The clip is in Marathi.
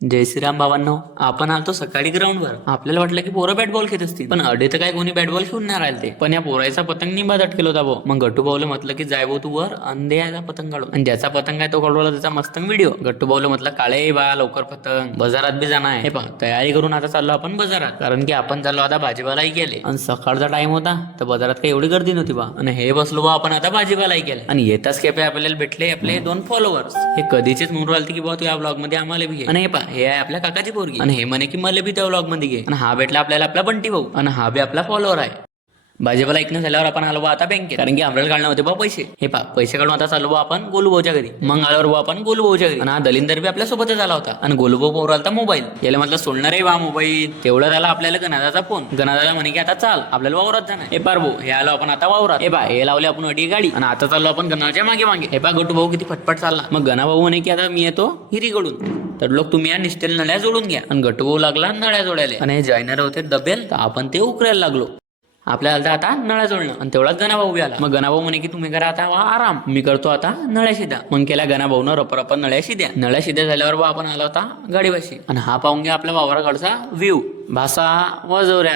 जय श्रीराम भावांनो. आपण आलतो सकाळी ग्राउंडवर. आपल्याला वाटलं की पोरं बॅट बॉल खेळत असतील, पण अडे तर काय कोणी बॅट बॉल खेळून नाही राहिले ते. पण या पोराचा पतंग निंबात अटकेल होता भाऊ. मग गट्टू भाऊला म्हटलं की जाय भाऊ तू वर अंधे याचा पतंग काढून, आणि ज्याचा पतंग आहे तो काढवला त्याचा मस्त व्हिडिओ. गट्टू भाऊला म्हटलं काळे बा लवकर पतंग, बाजारात बी जाणार आहे. हे पहा तयारी करून आता चाललो आपण बाजारात, कारण की आपण चाललो आता भाजीपालाही गेले. आणि सकाळचा टाइम होता तर बाजारात काही एवढी गर्दी नव्हती बा. आणि हे बसलो बा आपण आता भाजीपालाही गेले. आणि येताच खेपे आपल्याला भेटले आपले 2 फॉलोअर्स. हे कधीचेच म्हणून राहिले की भाऊ तू या ब्लॉग मध्ये आम्हाला बी घे. आणि हे पहा हे आहे आपल्या काकाची पोरगी. आणि हे म्हणे की मला बी त्या व्लॉग मध्ये घे. आणि हा भेटला आपल्याला आपला बंटी भाऊ. आणि हा बी आपला फॉलोअर आहे. भाजीपाला ऐकणं झाल्यावर आपण आलो बा आता बँकेत, कारण की आपल्याला काढणं होते बा पैसे. हे पहा पैसे काढून आता चालू बा आपण गोलूभाऊच्या घरी. मग आल्यावर बा आपण गोलूभाऊच्या घरी. आणि हा दलिंदर बी आपल्या सोबतच आला होता. आणि गोलूभाऊ पोर आलता मोबाईल. याला म्हटलं सोडणार आहे बा मोबाईल. तेवढं झाला आपल्याला गणादाचा फोन. गणादाला म्हणे की आता चाल आपल्याला वावरात जाणार. हे पार भाऊ हे आलो आपण आता वावरात. हे पहा हे लावले आपण अडी गाडी. आणि आता चाललो आपण गणाच्या मागे मागे. हे पहा गटू भाऊ किती फटफट चालला. मग गणा भाऊ म्हणे की आता मी येतो हिरीकडून, तर लोक तुम्ही या निस्टेल नळ्या जोडून घ्या. आणि गटू भाऊ लागला नळ्या जोडायला. आणि हे जॉईनर होते डबेल, तर आपण ते उकरायला लागलो. आपल्याला आता नळ्या जोडणं. आणि तेवढाच गणाभाऊ बी आला. मग गणाभाऊ म्हणे की तुम्ही करा आता आराम, मी करतो आता नळ्या शिद्या. मग केल्या गणाभाऊनं रप नळ्या शिद्या. नळ्या शिद्या झाल्यावर बा आपण आला होता गाडीपाशी. आणि हा पाहून घ्या आपल्या वावराकडचा व्ह्यू. भासा वजवऱ्या